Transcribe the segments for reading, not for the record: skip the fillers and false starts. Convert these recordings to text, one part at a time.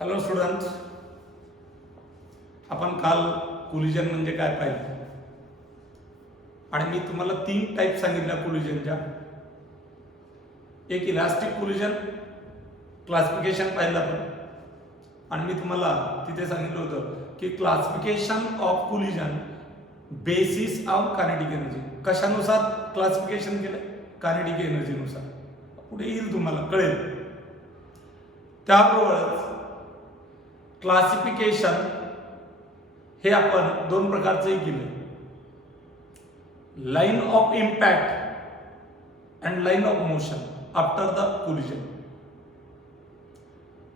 Hello students, आपण काल collision म्हणजे काय पाहिलं आणि मी तुम्हाला 3 टाईप सांगितल्या कोलिजनच्या. एक इलास्टिक कोलिजन क्लासिफिकेशन पाहिलं आपण आणि मी तुम्हाला तिथे सांगितलं होतं की classification of collision basis of kinetic energy. कशानुसार क्लासिफिकेशन केलं? कायनेटिक एनर्जीनुसार. पुढे येईल तुम्हाला कळेल. त्याबरोबरच क्लासिफिकेशन हे आपण 2 प्रकारचंही केलं, line of impact and line of motion after the collision.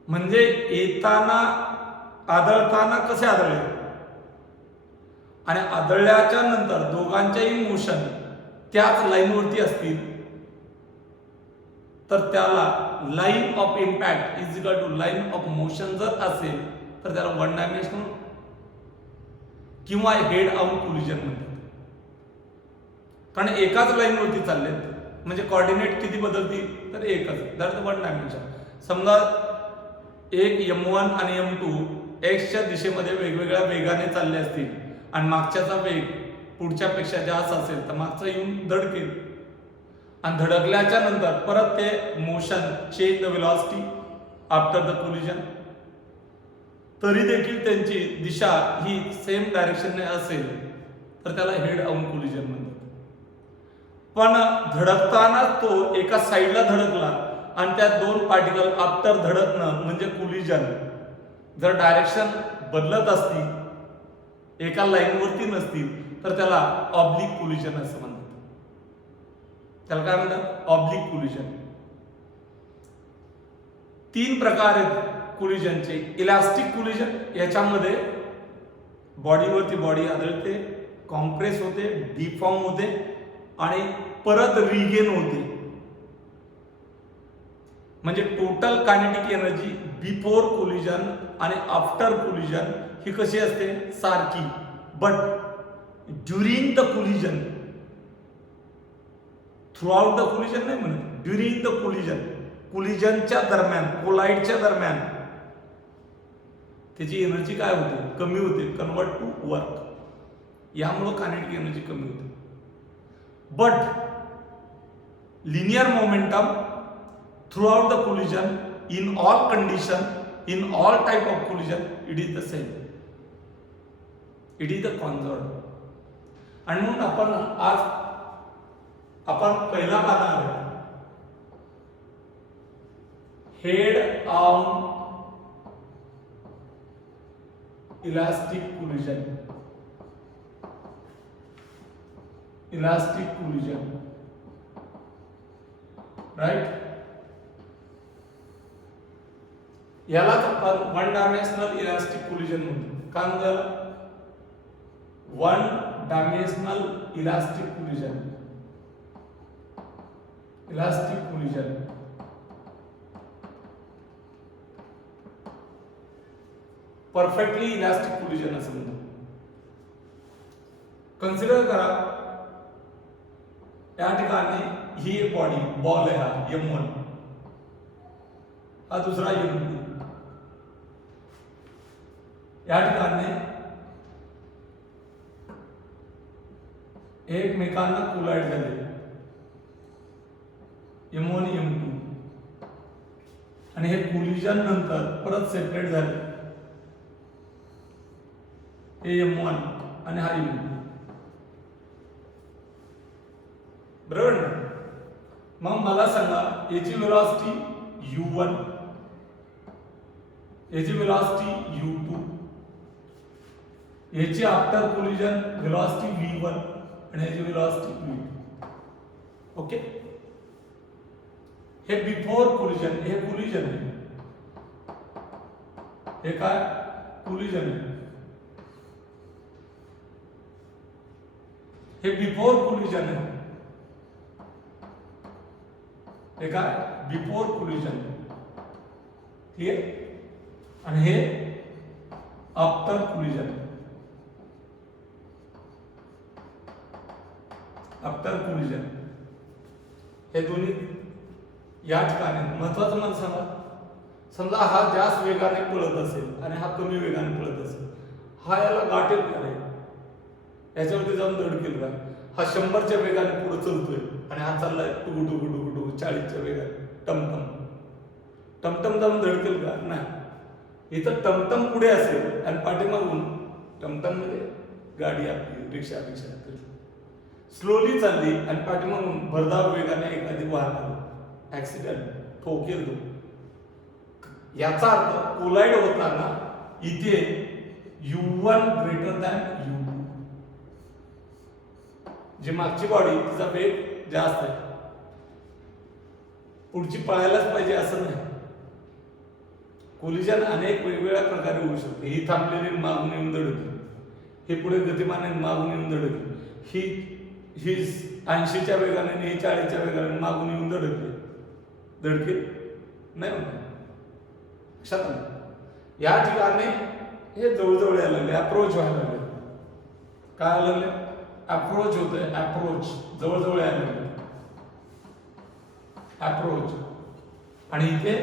म्हणजे येताना आदळताना कसे आदळले आणि आदळल्याच्या नंतर दोघांच्याही मोशन त्याच लाईनवरती असतील तर त्याला line of impact is equal to line of motion जर असेल तर त्याला वन डायमेन्शनल किंवा हेड ऑन कोलिजन म्हणतात. कारण एकाच लाईनवरती चाललेत म्हणजे कोऑर्डिनेट किती बदलतील तर एकच, दॅट इज वन डायमेन्शन. समजा एक M1 आणि M2 एक्सच्या दिशेमध्ये वेगवेगळ्या वेगाने चालले असतील आणि मागच्याचा वेग पुढच्यापेक्षा जास्त असेल तर मागचा येऊन धडकेल आणि धडकल्याच्या नंतर परत ते motion change the velocity after the collision, तरी देखील त्यांची दिशा ही सेम डायरेक्शनने असेल तर त्याला हेड ऑन कोलिजन म्हणतात. पण धडकताना तो एका साईडला धडकला आणि त्या 2 पार्टिकल आफ्टर धडकणं म्हणजे कोलिजन जर डायरेक्शन बदलत असतील, एका लाईनवरती नसतील तर त्याला ऑब्लिक कोलिजन असं म्हणतात. त्याला काय म्हणतात? Oblique collision. 3 प्रकार आहेत कोलिजनचे. इलास्टिक कोलिजन, याच्यामध्ये बॉडीवरती बॉडी आदळते, कॉम्प्रेस होते, डिफॉर्म होते आणि परत रिगेन होते. म्हणजे total kinetic energy before collision आणि आफ्टर कोलिजन ही कशी असते? सारखी. But during the collision, through out the collision नाही म्हणत, ड्युरिंग द कोलिजन, कोलिजनच्या दरम्यान, कोलाइडच्या दरम्यान त्याची एनर्जी काय होते? कमी होते, कन्वर्ट टू वर्क. यामुळे कायनेटिक एनर्जी कमी होते. But linear momentum throughout the collision, in all condition, in all type of collision, it is the same. It is the conserved. आणि म्हणून आपण पहिला पाहणार आहे head on elastic collision. Elastic collision, right. यालाच आपण वन डायमेन्शनल इलास्टिक कोलिजन म्हणतो. का म्हणतात one dimensional elastic collision? Elastic collision perfectly elastic collision असं म्हणतो. कन्सिडर करा, या ठिकाणी ही एक बॉडी, बॉल आहे हा M1, हा दुसरा M2. या ठिकाणी एकमेकांना कोलाइड झाले, M1 M2, आणि हे कोलिजन नंतर परत सेपरेट झाले, हे M1 आणि हा M2. बरोबर ना? मग मला सांगा याची वेलॉसिटी U1, याची वेलॉसिटी U2, याची आफ्टर कोलिजन वेलॉसिटी V1 आणि याची वेलॉसिटी V2. ओके. हे बिफोर कोलिजन, हे कोलिजन आहे, हे काय? कोलिजन आहे. हे बिफोर कोलिजन आहे, हे काय? Before collision. ठीक आहे. आणि हे आफ्टर कोलिजन. आफ्टर कोलिजन हे दोन्ही या ठिकाणी महत्वाचं मला सांगा, समजा हा जास्त वेगाने पळत असेल आणि हा कमी वेगाने पळत असेल, हा याला गाठेल का रे, याच्यावरती जाऊन धडकेल का? हा 100च्या वेगाने पुढे चलतोय आणि हा चाललाय टुकू टुकू टुकू टुकू 40च्या वेगाने, टमटम टमटम जाऊन धडकेल का? नाही. इथं टमटम पुढे असेल आणि पाठीमागून टमटम म्हणजे गाडी आपली रिक्षा स्लोली चालली आणि पाठीमागून भरधाव वेगाने एखादी वाहन आलं, ऍक्सिडेंट, ठोकेल तो. याचा अर्थ कोलाइड होताना इथे U1 ग्रेटर दॅन U2. जी मागची बॉडी तिचा वेग जास्त आहे, पुढची पळायलाच पाहिजे असं नाही. कोलिजन अनेक वेगवेगळ्या प्रकारे होऊ शकते. ही थांबलेली मागून येऊन धडकली, हे पुढे गतिमाने मागून येऊन धडकली, ही 80च्या वेगाने आणि ही 40च्या वेगाने मागून येऊन धडकली नाही म्हणतात. या ठिकाणी हे जवळजवळ यायला लागले, अप्रोच व्हायला लागले. काय लागले? अप्रोच होतोय, अप्रोच जवळजवळ यायला लागले, अप्रोच. आणि इथे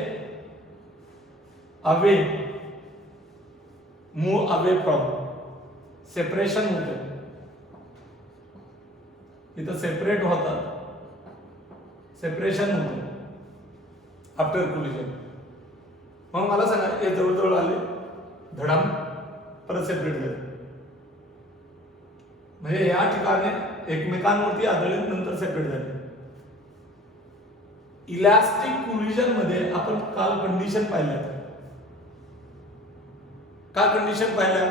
away, move away from, separation होते. इथं सेपरेट होतात, सेपरेशन होतं आफ्टर कोलिजन. मग मला सांगा, हे जवळजवळ आले, धडाम, परत सेपरेट झाले. म्हणजे या ठिकाणी एकमेकांवरती आदळले, नंतर सेपरेट झाले. इलास्टिक कोलिजन मध्ये आपण काल कंडिशन पाहिल्या. काय कंडिशन पाहिल्या?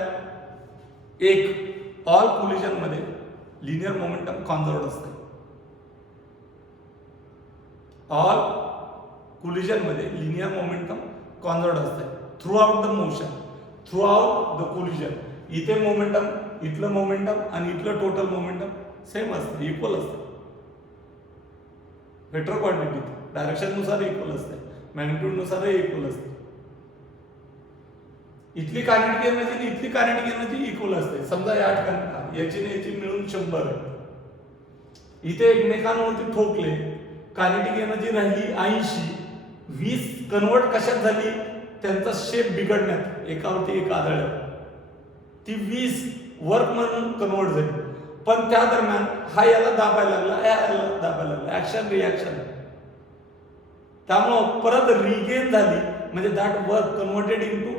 एक, ऑल कोलिजन मध्ये लिनियर मोमेंटम कॉन्झर्व्ड असते. ऑल कोलिजन मध्ये लिनियर मोमेंटम कॉन्झर्व्ड असते through out the motion, through out the collision. इथे मोमेंटम, इथलं मोमेंटम आणि इथलं टोटल मोमेंटम सेम असतं, इक्वल असतं. वेक्टर क्वांटिटी डायरेक्शन नुसार इक्वल असते, मॅग्निट्यूड नुसार इक्वल असते. इथली कायनेटिक एनर्जी आणि इथली कायनेटिक एनर्जी इक्वल असते. समजा या ठिकाणी याची आणि याची मिळून 100 आहे. इथे एकमेकांवरती ठोकले, कायनेटिक एनर्जी राहिली 80, 20 कन्वर्ट कशात झाली? त्यांचा शेप बिघडण्यात, एकावरती एक आदळलं, ती 20 वर्क म्हणून कन्वर्ट झाली. पण त्या दरम्यान हा याला दाबायला लागला, याला दाबायला लागला, ऍक्शन रिॲक्शन. त्यामुळं परत रिगेन झाली, म्हणजे that work converted into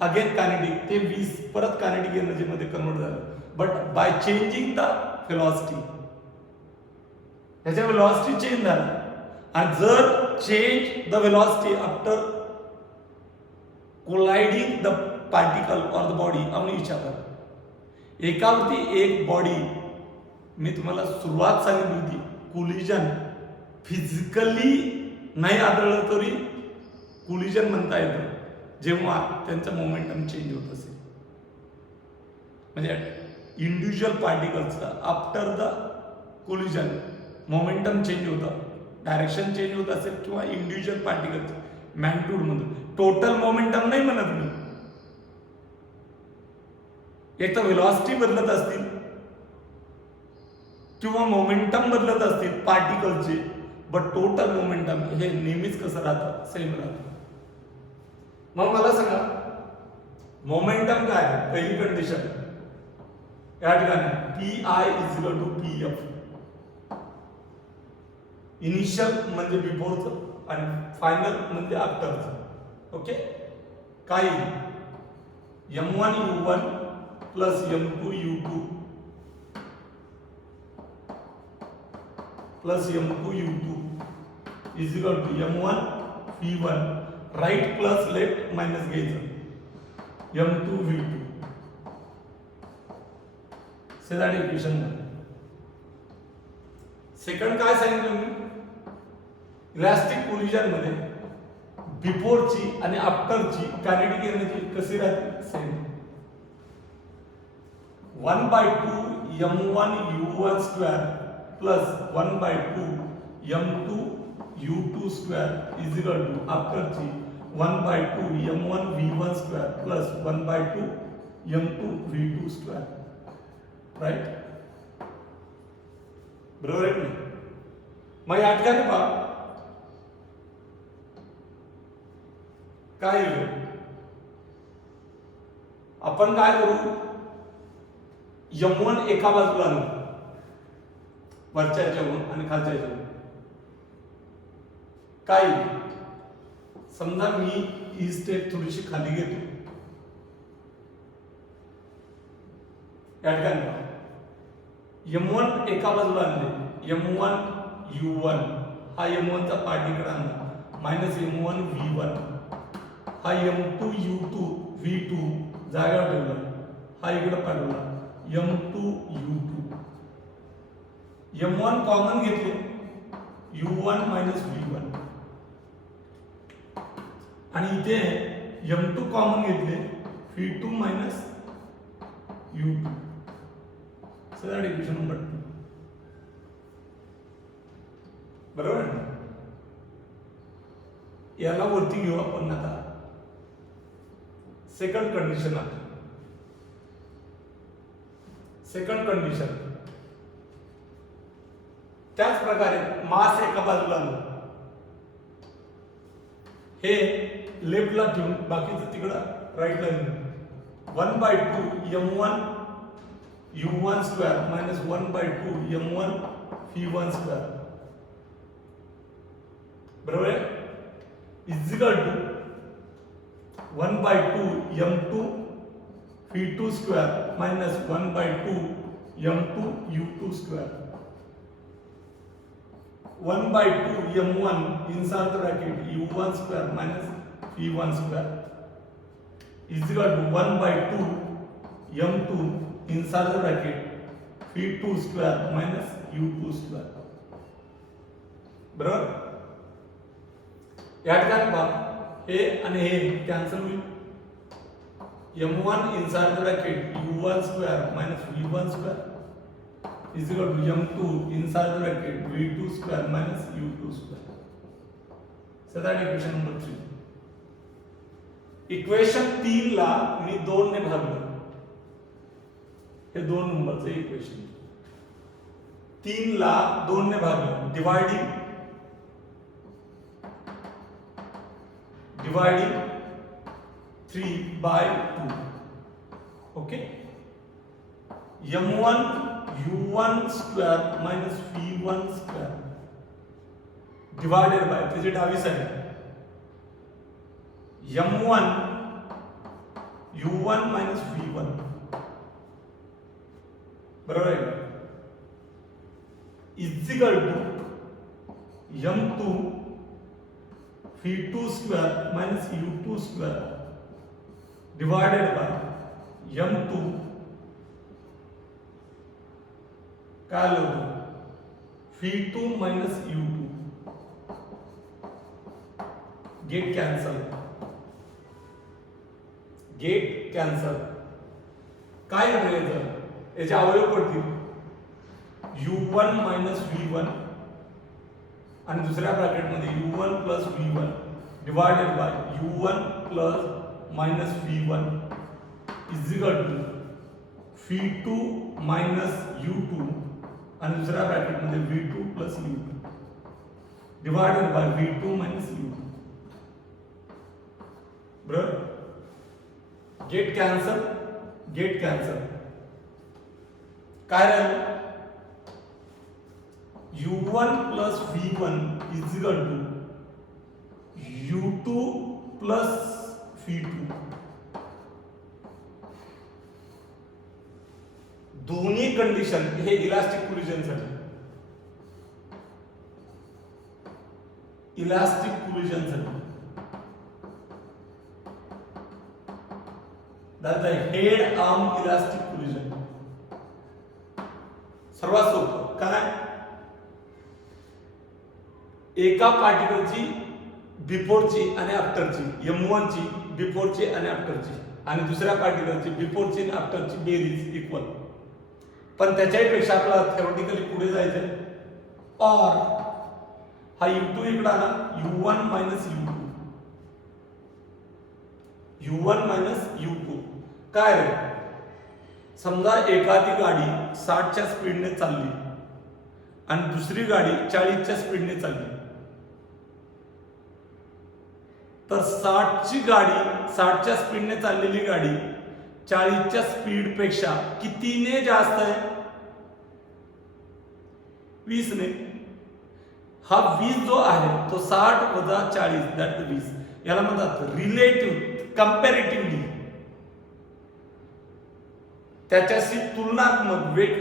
again kinetic, ते 20 परत कायनेटिक एनर्जी मध्ये कन्वर्ट झालं, but by changing the velocity. त्याच्या व्हेलॉसिटी चेंज झाला. आणि जर change the velocity after colliding the particle or the body on each other, एकावरती एक बॉडी, मी तुम्हाला सुरुवात सांगितली होती, कोलिजन फिजिकली नाही आढळलं तरी कोलिजन म्हणता येतं जेव्हा त्यांचं मोमेंटम चेंज होत असेल. म्हणजे इंडिव्हिज्युअल पार्टिकल्सचा after the collision momentum change होतं, डायरेक्शन चेंज होत असेल, किंवा इंडिव्हिज्युअल पार्टिकल्स मॅग्निट्यूड मधून, टोटल मोमेंटम नाही म्हणत मी. एक तर व्हेलॉसिटी बदलत असतील किंवा मोमेंटम बदलत असतील पार्टिकलचे, बट टोटल मोमेंटम हे नेहमीच कसं राहतं? सेम राहतं. मग मला सांगा, मोमेंटम काय आहे? पहिली कंडिशन या ठिकाणी PI = PF. इनिशियल म्हणजे बिफोरचं आणि फायनल म्हणजे आफ्टरचं. ओके, काय M1 U1 plus M2 U2 plus M2 U2 = M1 V1, right plus left minus घ्यायचं, M2 V2. Second equation. Second काय सांगितलं मी? इलास्टिक कोलिजन मध्ये बिफोरची आणि आफ्टरची कायनेटिक एनर्जी कशी राहते? Same. 1/2 M1 U1 square plus 1/2 M2 U2 square = आफ्टरची 1/2 M1 V1 square plus 1/2 M2 V2 square. Right? बरोबर आहे की? मग या ठिकाणी पहा, काय येईल? आपण काय करू, M1 एका बाजूला आणू, वरच्या याच्यावरून आणि खालच्या याच्यावरून. काय येईल? समजा मी ही स्टेप थोडीशी खाली घेतो, या ठिकाणी M1 एका बाजूला आणले, M1 U1 हा M1 चा पार्ट इकडे आणला, मायनस M1 V1 हा M2 U2 V2 जागेवर ठेवला, हा इकडे पाठवला M2 U2. M1 कॉमन घेतले, U1 मायनस V1 आणि इथे M2 कॉमन घेतले, V2 minus U2. Sir equation number 2. बरोबर ना? याला वरती घेऊ आपण आता. सेकंड कंडिशन आहे. सेकंड कंडिशन त्याच प्रकारे मास एका बाजूला आणू, हे लेफ्टला ठेवून बाकीचं तिकडं राईटला घेऊ. 1/2 M1 U1 square minus 1/2 M1 V1 square बरोबर आहे, is equal to 1/2 M2 V2 square minus 1/2 M2 U2 square. 1/2 M1 inside the bracket U1 square minus V1 square is equal to 1/2 M2 inside the bracket V2 square minus U2 square. बरोबर? या ठिकाणी पहा, हे आणि हे cancel होईल. M1 inside the bracket U1 square minus V1 square is equal to M2 inside the bracket V2 square minus U2 square. So that equation number 3. Equation 3 ला मी 2 ने भागलं, हे 2 नंबरचं इक्वेशन. 3 ला 2 ने भागलं, dividing 3/2. Okay, M1 U1 square minus V1 square divided by त्याची डावी side M1 U1 minus V1 बरोबर आहे, is equal to M2 V2 square minus U2 square divided by M2 काय होतं V2 minus U2. Get cancel, get cancel. काय करायचं, याचे अवयव पडतील U1 minus V1 आणि दुसऱ्या ब्रॅकेटमध्ये U1 plus V1 divided by U1 plus minus V1 is equal to V2 minus U2 आणि दुसऱ्या ब्रॅकेटमध्ये V2 plus U2 divided by V2 minus U2. बरोबर? Get cancel, get cancel. काय राहिलं, U1 plus V1 is equal to U2 plus V2. दोन्ही condition हे elastic collision साठी, elastic collision साठी that the head arm elastic collision. सर्वात सोपं काय, एका पार्टिकलची बिफोरची आणि आफ्टरची, M1 ची बिफोरची आणि आफ्टरची, आणि दुसऱ्या पार्टिकलची बिफोरची आणि आफ्टरची बेरीज इक्वल. पण त्याच्यापेक्षा आपल्याला थेरोटिकली पुढे जायचं, और हा U2 इकडे आला, U1 minus U2, U1 minus U2. काय रे, समजा एखादी गाडी 60च्या स्पीडने चालली आणि दुसरी गाडी 40च्या स्पीडने चालली, तर 60ची गाडी 60च्या स्पीडने चाललेली गाडी 40च्या स्पीड पेक्षा कितीने जास्त आहे? 20 ने. हा 20 जो आहे तो 60 वजा 40 दॅट 20 याला म्हणतात रिलेटिव्ह कंपॅरेटिव्हली. त्याच्याशी तुलनात्मक वेग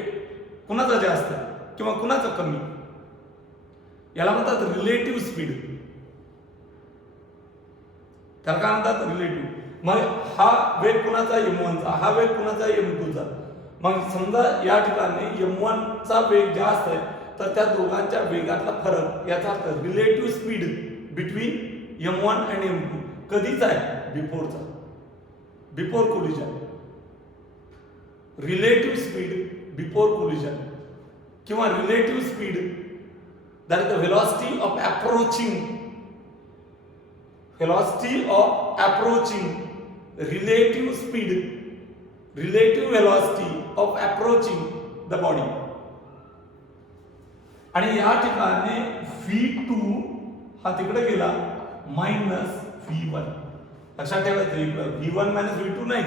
कुणाचा जास्त आहे किंवा कुणाचा कमी याला म्हणतात रिलेटिव्ह स्पीड. त्याला काय म्हणतात? रिलेटिव्ह. मग हा वेग कुणाचा? m1 चा. हा वेग कुणाचा? m2 चा. मग समजा या ठिकाणी m1 चा वेग जास्त आहे तर त्या दोघांच्या वेगातला फरक याचा अर्थ रिलेटिव्ह स्पीड बिटवीन m1 आणि m2 कधीच आहे? बिफोरचा, before collision. Relative speed before collision किंवा relative speed that is the velocity of approaching. velocity of approaching, relative speed, relative velocity of approaching the body. आणि या ठिकाणी v2 हा तिकडे गेला मायनस v1. लक्षात ठेवायचं इकडे v1 मायनस v2 नाही.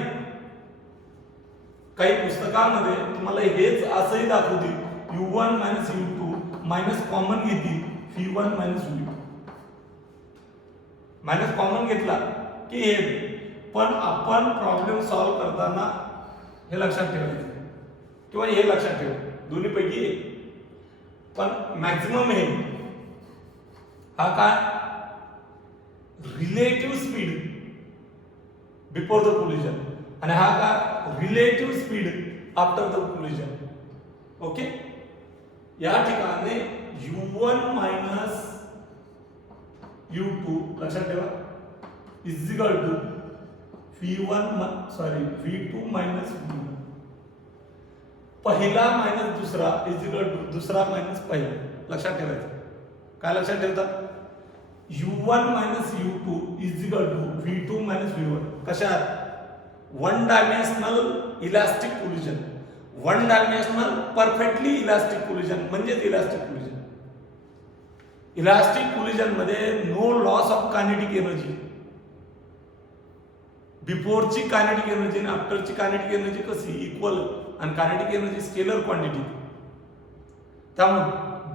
काही पुस्तकांमध्ये तुम्हाला हेच असंही दाखवतील u1 minus u2 minus common घेतील v1 minus v2. Minus common घेतला की हे. पण आपण प्रॉब्लेम सॉल्व्ह करताना हे लक्षात ठेवायचं किंवा हे लक्षात ठेव दोन्ही पैकी एक. पण मॅक्सिमम हे हा काय? Relative speed before the collision आणि हा काय? Relative speed after the collision. Okay. या ठिकाणी u1 मायनस u2 लक्षात ठेवा is equal to v2 minus v1. पहिला मायनस दुसरा इज इक्वल टू दुसरा मायनस पहिला. लक्षात ठेवायचं. काय लक्षात ठेवता? u1 minus u2 is equal to v2 minus v1. कशात? One dimensional elastic collision. One dimensional perfectly elastic collision म्हणजेच इलास्टिक कोलिजन. इलास्टिक कोलिजन मध्ये no loss of kinetic energy. बिफोरची कायनेटिक एनर्जी आणि आफ्टरची कायनेटिक एनर्जी कशी? Equal. आणि kinetic energy scalar quantity. त्यामुळे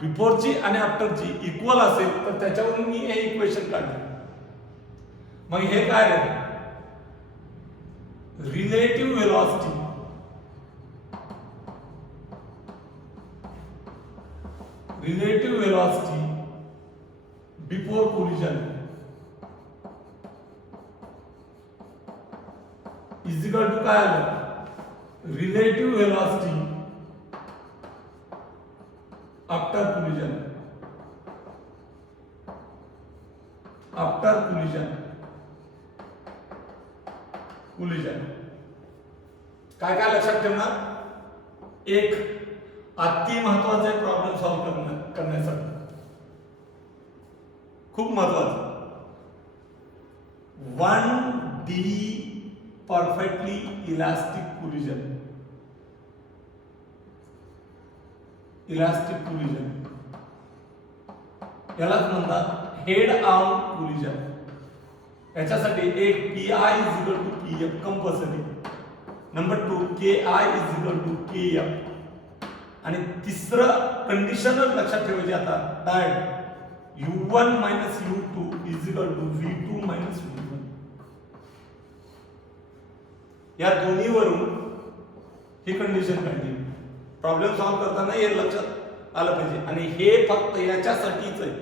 बिफोरची आणि आफ्टरची इक्वल असेल तर त्याच्यावरून मी हे इक्वेशन काढले. मग हे काय आहे? Relative velocity relative velocity before collision is equal to काय आलं? Relative velocity after collision. After collision collision काय काय लक्षात ठेवणार? एक अति महत्वाचे प्रॉब्लेम सॉल्व्ह करण्यासाठी खूप महत्वाचं 1D perfectly elastic collision. Elastic collision यालाच म्हणतात हेड आर्म कोलिजन. याच्यासाठी एक PI is equal to PF compulsory. Number 2 KI is equal to KF. आणि तिसरं कंडिशनच लक्षात ठेवायची आता that u1 minus u2 is equal to v2 minus v1. या दोन्ही वरून ही कंडिशन काढली. प्रॉब्लेम सॉल्व्ह करताना हे लक्षात आलं पाहिजे. आणि हे फक्त याच्यासाठीच आहे.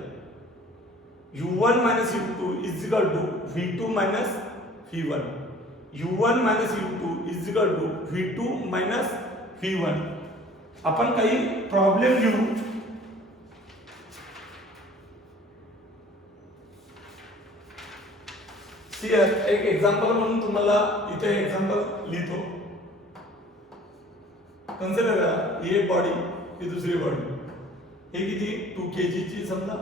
u1 minus u2 is equal to v2 minus v1. u1 minus u2 is equal to v2 minus v1. आपण काही प्रॉब्लेम घेऊ. एक एक्झाम्पल म्हणून तुम्हाला इथे एक्झाम्पल लिहितो. कन्सिडर करा ही एक बॉडी, ही दुसरी बॉडी. हे किती 2 kg ची समजा,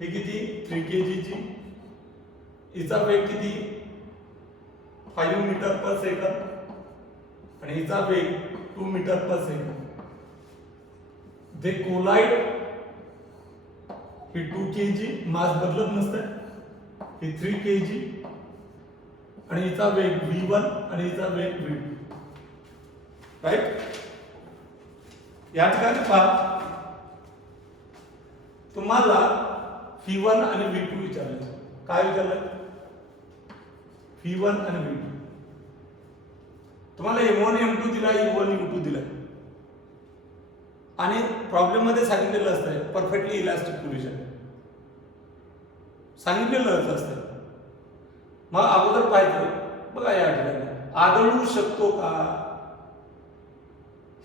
हे किती 3 kg ची. हिचा वेग किती 5 मीटर पर सेकंद आणि हिचा वेग 2 मीटर पर सेकंद. दे कोलाइड. ही 2 kg मास बदलत नसते. ही 3 kg आणि हिचा वेग v1 आणि हिचा वेग v2, राईट. या ठिकाणी पहा तुम्हाला v1 आणि v2 विचारले. काय विचारलं? v1 आणि v2. तुम्हाला m1 m2 दिला, u1 u2 दिला आणि प्रॉब्लेम मध्ये सांगितलेलं असतं परफेक्टली इलास्टिक पोझिशन सांगितलेलं असतं. मग अगोदर पाहायचं बघा या ठिकाणी आदळू शकतो का?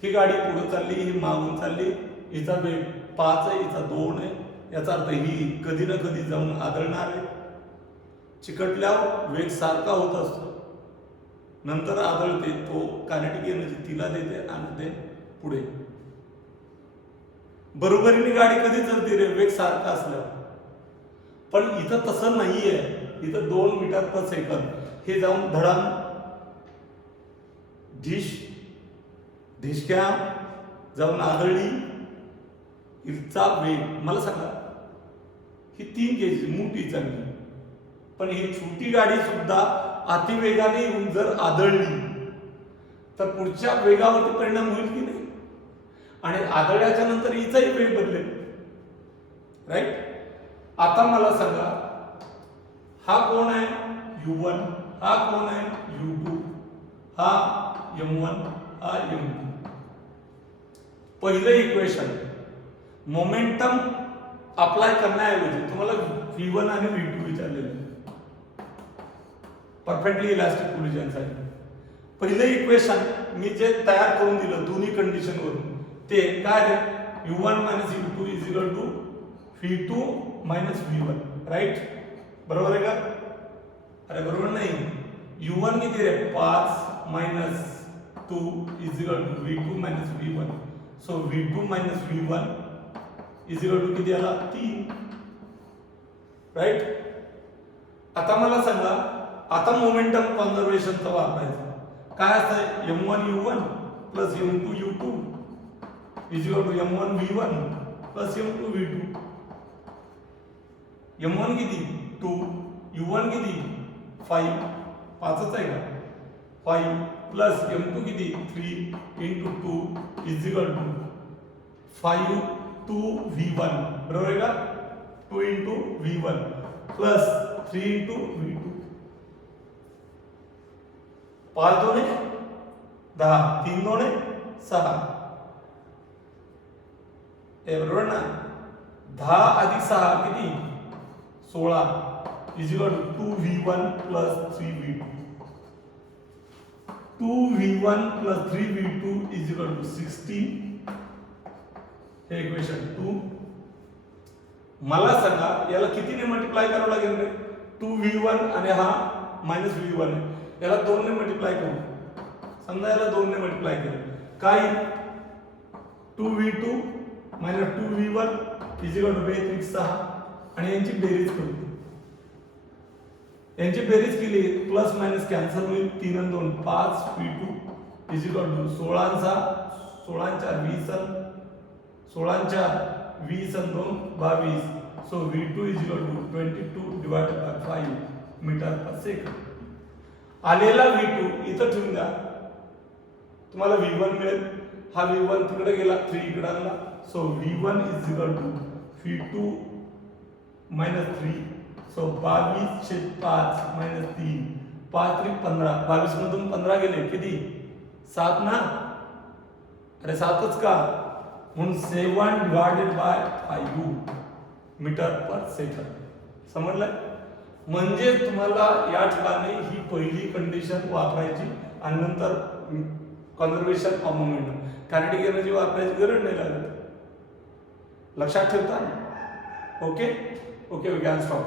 ही गाडी पुढे चालली, ही मागून चालली, हिचा वेग 5 आहे, हिचा 2 आहे, याचा अर्थ ही कधी ना कधी जाऊन आदळणार आहे. चिकटल्यावर वेग सारखा होत असतो, नंतर आदळते, तो कायनेटिक एनर्जी तिला देते आणि ते पुढे. बरोबरीने गाडी कधी चालते रे? वेग सारखा असल्यावर. पण इथं तसं नाहीये. इथं 2 मीटर पर सेकंद हे जाऊन धडाम ढिशक्या जाऊन आदळली, हिचा वेग मला सांगा, ही 3 kg मोठी चांगली, पण ही छोटी गाडी सुद्धा अतिवेगाने येऊन जर आदळली तर पुढच्या वेगावरती परिणाम होईल की नाही? आणि आदळल्याच्या नंतर हिचाही वेग बदलेल, राईट. आता मला सांगा, हा कोण आहे? u1, हा कोण आहे? u2, हा m1, हा m2. पहिलं इक्वेशन मोमेंटम अप्लाय करण्याऐवजी तुम्हाला v1 आणि v2 विचारलेलं आहे परफेक्टली इलास्टिक पोझिशनसाठी. पहिलं इक्वेशन मी जे तयार करून दिलं दोन्ही कंडिशन वरून, ते काय रे? u1 - u2 = v2 - v1, right. बरोबर आहे का? अरे बरोबर नाही. u1 किती रे? 5 - 2 = v2 - v1. So v2 - v1 = किती आला? 3, राईट. आता मला सांगा, आता मोमेंटम कॉन्झर्वेशनचा वापरायचा. काय असतं? m1 u1 + m2 u2 = m1 v1 + m2 v2. m1 किती? 2, u1 किती? 5, 5च आहे का? 5 प्लस m2 किती? 3 × 2 = 5 to v1, बरोबर आहे का? 2 × v1 प्लस 3 × v2. 5 2 10, 3 2 6. हे बरोबर ना? 10 + 6 किती? 16 = 2v1 + 3v2. 2v1 + 3v2 = 16. हे इक्वेशन 2. मला सांगा याला कितीने मल्टिप्लाय करावं लागेल रे? 2v1 आणि हा -v1 याला 2 ने मल्टिप्लाय करू. समजा याला 2 ने मल्टिप्लाय केलं काय? 2v2 - 2v1 = 6 आणि यांची बेरीज करू. यांची बेरीज केली प्लस मायनस कॅन्सल होईल. 3 आणि 2 5 v2 = 16 × 6 16 × 4 20 16 × 4 20 आणि 2 22. So v2 = 22/5 metre per second. आलेला v2 इथं ठेवून द्या, तुम्हाला v1 मिळेल. हा v1 तिकडे गेला, 3 इकडे आला. So v1 = v2 - 3. सो 22/5 - 3 5 3 15. 22 मधून 15 गेले किती? 7 ना? अरे 7च का? म्हणून 7/5 मीटर पर सेकंद. समजलं? म्हणजे तुम्हाला या ठिकाणी ही पहिली कंडिशन वापरायची आणि नंतर conservation of momentum, kinetic energy वापरायची गरज नाही लागत. लक्षात ठेवता? Okay okay okay. आज स्टॉप.